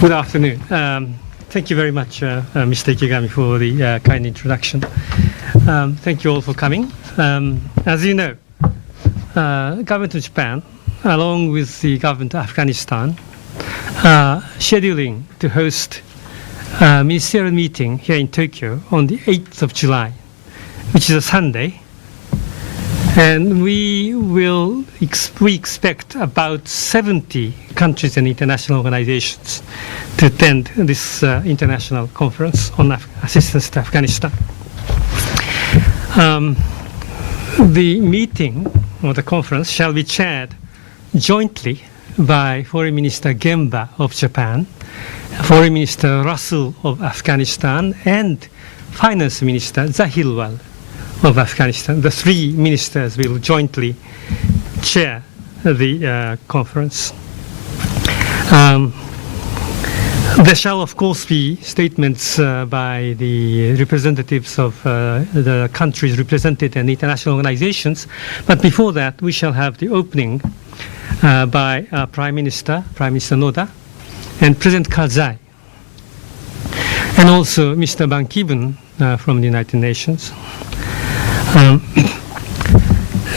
Good afternoon. Thank you very much, Mr. Ikegami, for the kind introduction. Thank you all for coming. As you know, government of Japan, along with the government of Afghanistan, are scheduling to host a ministerial meeting here in Tokyo on the 8th of July, which is a Sunday. And we expect about 70 countries and international organizations to attend this international conference on assistance to Afghanistan. The meeting or the conference shall be chaired jointly by Foreign Minister Gemba of Japan, Foreign Minister Russell of Afghanistan, and Finance Minister Zahilwal of Afghanistan. The three ministers will jointly chair the conference. There shall, of course, be statements by the representatives of the countries represented and international organizations. But before that, we shall have the opening by Prime Minister Noda, and President Karzai, and also Mr. Ban Ki-moon from the United Nations.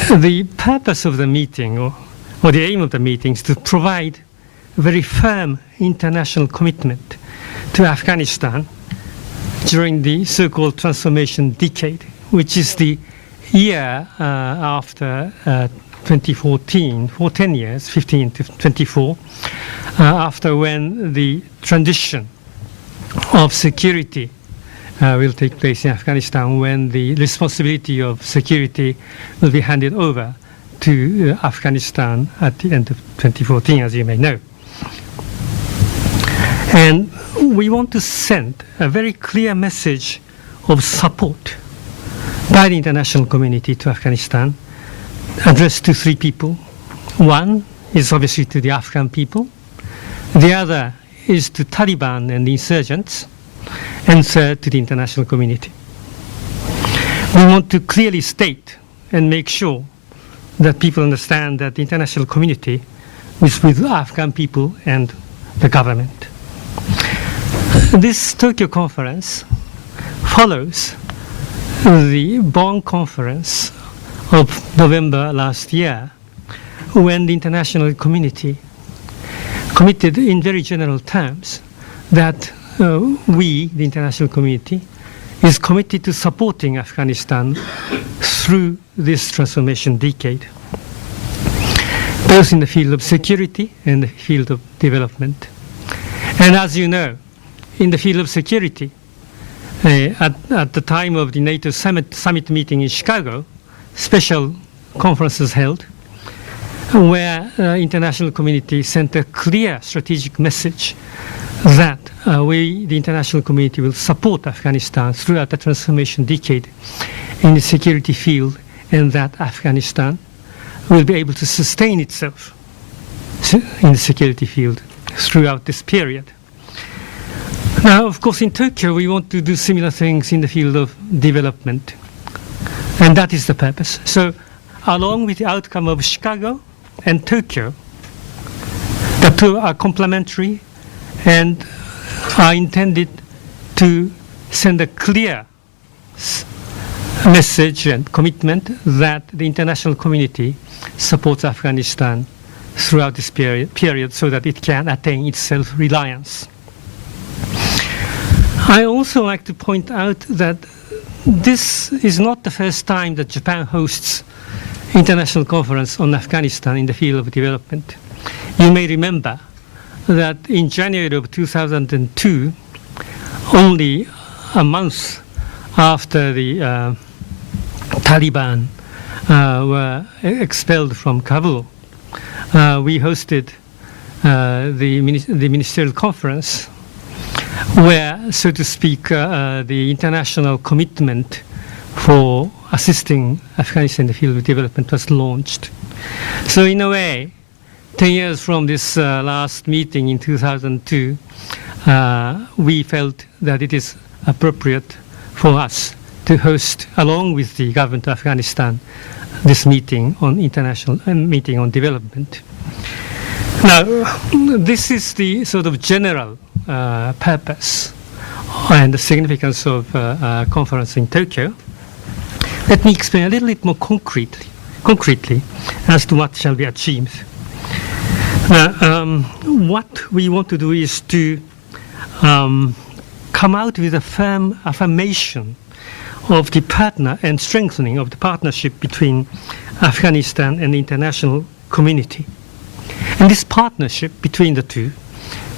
The purpose of the meeting, or the aim of the meeting, is to provide a very firm international commitment to Afghanistan during the so-called transformation decade, which is the year after 2014, for 10 years, 15 to 24, after when the transition of security will take place in Afghanistan, when the responsibility of security will be handed over to Afghanistan at the end of 2014, as you may know. And we want to send a very clear message of support by the international community to Afghanistan, addressed to three people. One is obviously to the Afghan people. The other is to Taliban and the insurgents, and third, to the international community. We want to clearly state and make sure that people understand that the international community is with Afghan people and the government. This Tokyo conference follows the Bonn conference of November last year, when the international community committed in very general terms that we, the international community, is committed to supporting Afghanistan through this transformation decade, both in the field of security and the field of development. And as you know, in the field of security, at the time of the NATO summit meeting in Chicago, special conferences held, where international community sent a clear strategic message that we, the international community, will support Afghanistan throughout the transformation decade in the security field, and that Afghanistan will be able to sustain itself in the security field throughout this period. Now, of course, in Tokyo, we want to do similar things in the field of development, and that is the purpose. So, along with the outcome of Chicago and Tokyo, the two are complementary and are intended to send a clear message and commitment that the international community supports Afghanistan throughout this period so that it can attain its self-reliance. I also like to point out that this is not the first time that Japan hosts international conference on Afghanistan in the field of development. You may remember that in January of 2002, only a month after the Taliban were expelled from Kabul, we hosted the ministerial conference where, so to speak, the international commitment for assisting Afghanistan in the field of development was launched. So in a way, 10 years from this last meeting in 2002, we felt that it is appropriate for us to host, along with the government of Afghanistan, this meeting on meeting on development. Now, this is the sort of general purpose and the significance of conference in Tokyo, let me explain a little bit more concretely as to what shall be achieved. What we want to do is to come out with a firm affirmation of the partner and strengthening of the partnership between Afghanistan and the international community. And this partnership between the two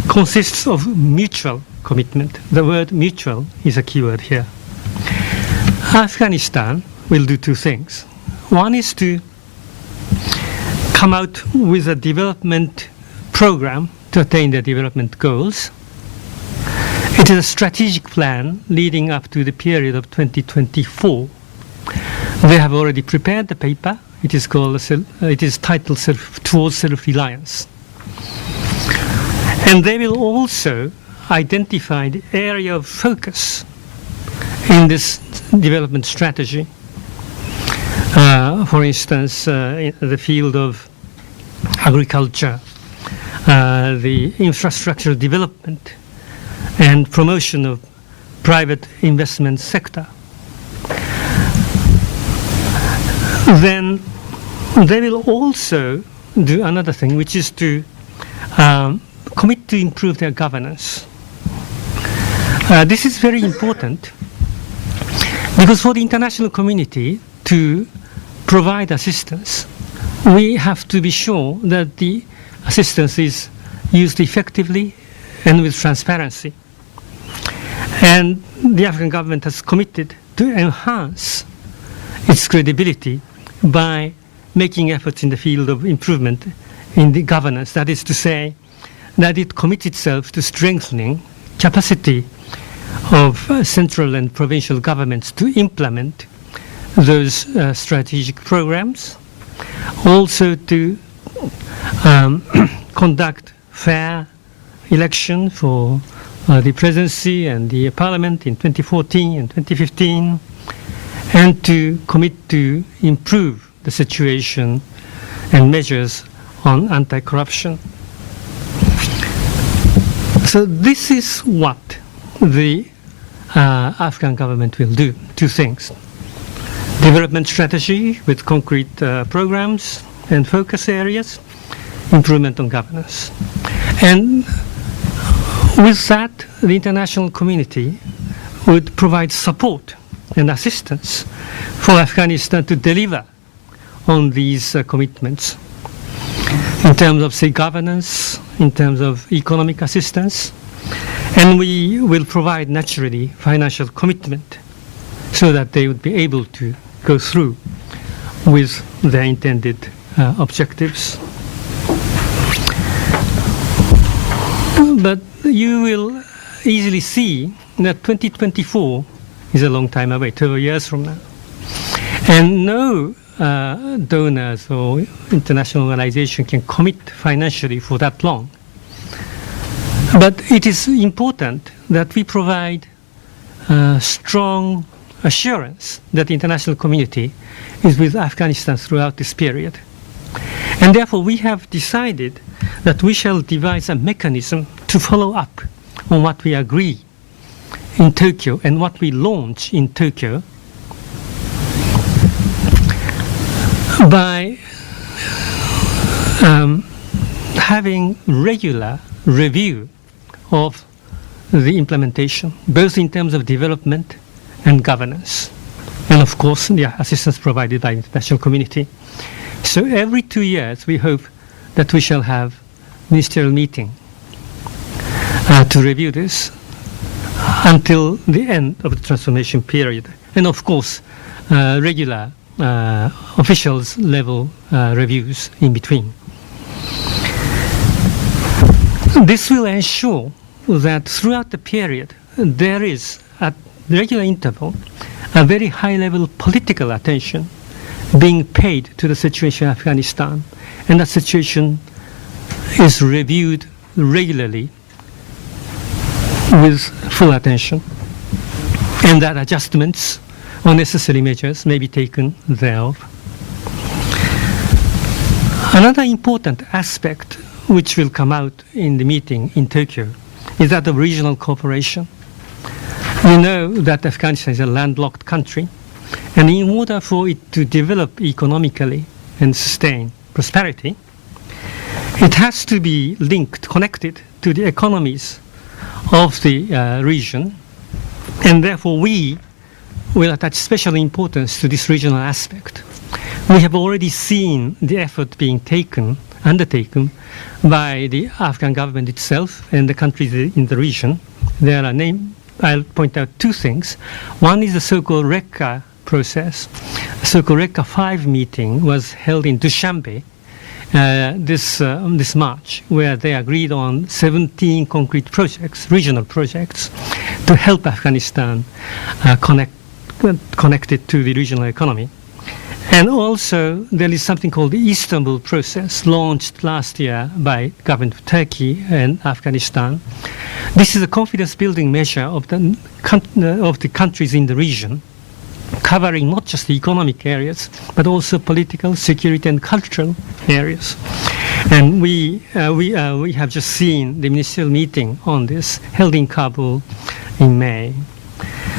consists of mutual commitment. The word mutual is a key word here. Afghanistan will do two things. One is to come out with a development program to attain the development goals. It is a strategic plan leading up to the period of 2024. They have already prepared the paper. It is titled Towards Self-Reliance. And they will also identify the area of focus in this development strategy. For instance, in the field of agriculture, the infrastructure development, and promotion of private investment sector. Then they will also do another thing, which is to commit to improve their governance. This is very important because for the international community to provide assistance, we have to be sure that the assistance is used effectively and with transparency. And the Afghan government has committed to enhance its credibility by making efforts in the field of improvement in the governance. That is to say, that it commits itself to strengthening capacity of central and provincial governments to implement those strategic programs, also to conduct fair election for the presidency and the parliament in 2014 and 2015, and to commit to improve the situation and measures on anti-corruption. So this is what the Afghan government will do. Two things: development strategy with concrete programs and focus areas, improvement on governance. And with that, the international community would provide support and assistance for Afghanistan to deliver on these commitments in terms of, say, governance, in terms of economic assistance, and we will provide naturally financial commitment so that they would be able to go through with their intended objectives. But you will easily see that 2024 is a long time away, 2 years from now. And no donors or international organization can commit financially for that long. But it is important that we provide strong assurance that the international community is with Afghanistan throughout this period. And therefore we have decided that we shall devise a mechanism to follow up on what we agree in Tokyo and what we launch in Tokyo by having regular review of the implementation, both in terms of development and governance, and of course the assistance provided by the international community. So every 2 years we hope that we shall have ministerial meeting to review this until the end of the transformation period, and of course regular officials level reviews in between. This will ensure that throughout the period there is at regular interval a very high level political attention being paid to the situation in Afghanistan, and that situation is reviewed regularly with full attention, and that adjustments or necessary measures may be taken thereof. Another important aspect which will come out in the meeting in Tokyo is that of regional cooperation. We know that Afghanistan is a landlocked country, and in order for it to develop economically and sustain prosperity, it has to be connected to the economies of the region, and therefore we will attach special importance to this regional aspect. We have already seen the effort being undertaken by the Afghan government itself and the countries in the region. I'll point out two things. One is the so-called RECA process. The so-called RECA 5 meeting was held in Dushanbe this March, where they agreed on 17 concrete projects, regional projects, to help Afghanistan connected to the regional economy. And also, there is something called the Istanbul process, launched last year by government of Turkey and Afghanistan. This is a confidence-building measure of the countries in the region, covering not just the economic areas, but also political, security, and cultural areas. And we have just seen the ministerial meeting on this, held in Kabul in May.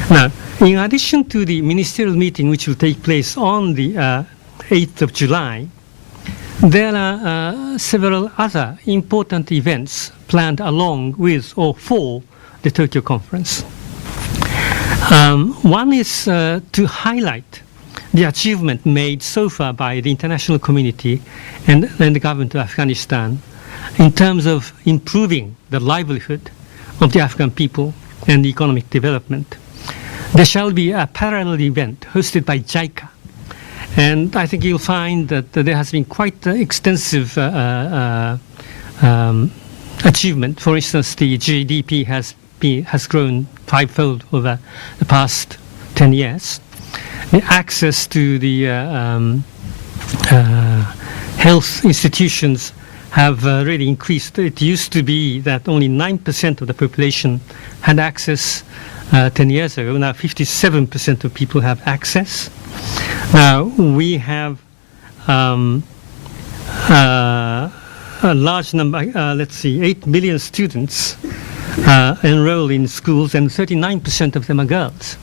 Now, in addition to the ministerial meeting, which will take place on the 8th of July, there are several other important events planned along with or for the Tokyo conference. One is to highlight the achievement made so far by the international community and the government of Afghanistan in terms of improving the livelihood of the Afghan people and the economic development. There shall be a parallel event hosted by JICA. And I think you'll find that there has been quite extensive achievement. For instance, the GDP has grown fivefold over the past 10 years. The access to the health institutions have really increased. It used to be that only 9% of the population had access 10 years ago. Now 57% of people have access. Now we have a large number, 8 million students enroll in schools, and 39% of them are girls.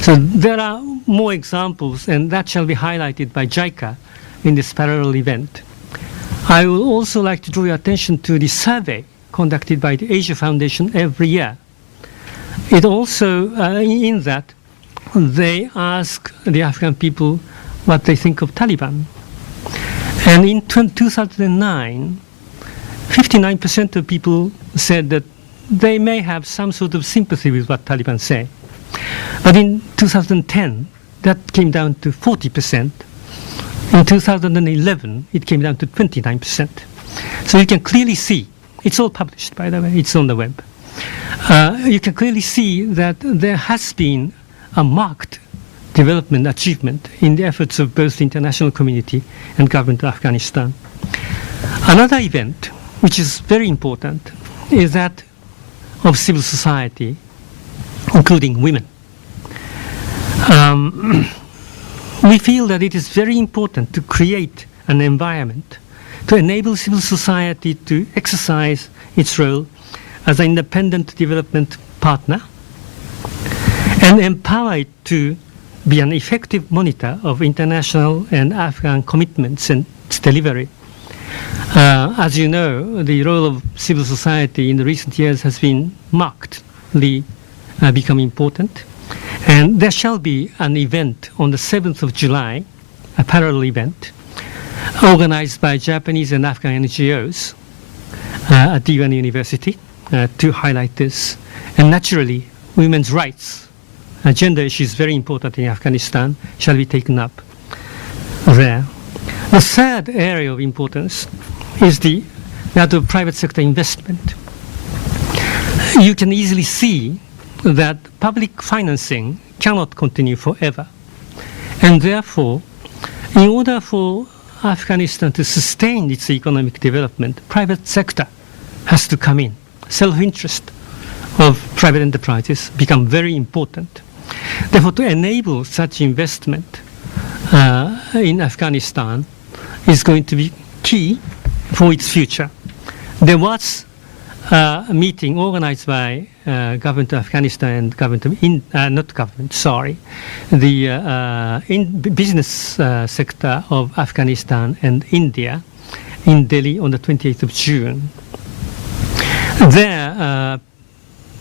So there are more examples, and that shall be highlighted by JICA in this parallel event. I would also like to draw your attention to the survey conducted by the Asia Foundation every year. It also, in that, they ask the Afghan people what they think of Taliban. And in 2009, 59% of people said that they may have some sort of sympathy with what Taliban say. But in 2010, that came down to 40%. In 2011, it came down to 29%. So you can clearly see, it's all published, by the way, it's on the web. You can clearly see that there has been a marked development achievement in the efforts of both the international community and government of Afghanistan. Another event, which is very important, is that of civil society, including women. We feel that it is very important to create an environment to enable civil society to exercise its role as an independent development partner and empower it to be an effective monitor of international and Afghan commitments and its delivery. As you know, the role of civil society in the recent years has been markedly become important. And there shall be an event on the 7th of July, a parallel event, organized by Japanese and Afghan NGOs at the UN University to highlight this. And naturally, women's rights, gender issues very important in Afghanistan, shall be taken up there. The third area of importance is that of private sector investment. You can easily see that public financing cannot continue forever. And therefore, in order for Afghanistan to sustain its economic development, private sector has to come in. Self-interest of private enterprises become very important. Therefore, to enable such investment in Afghanistan is going to be key for its future. There was meeting organized by government of Afghanistan and government of not government, sorry, the business sector of Afghanistan and India in Delhi on the 28th of June. There,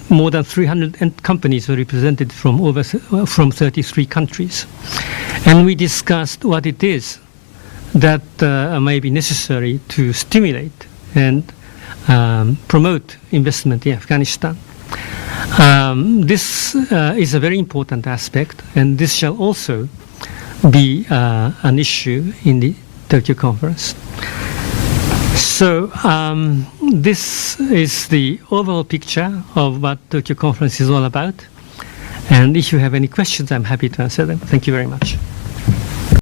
more than 300 companies were represented from 33 countries, and we discussed what it is that may be necessary to stimulate and promote investment in Afghanistan. This is a very important aspect, and this shall also be an issue in the Tokyo conference. So this is the overall picture of what Tokyo conference is all about. And if you have any questions, I'm happy to answer them. Thank you very much.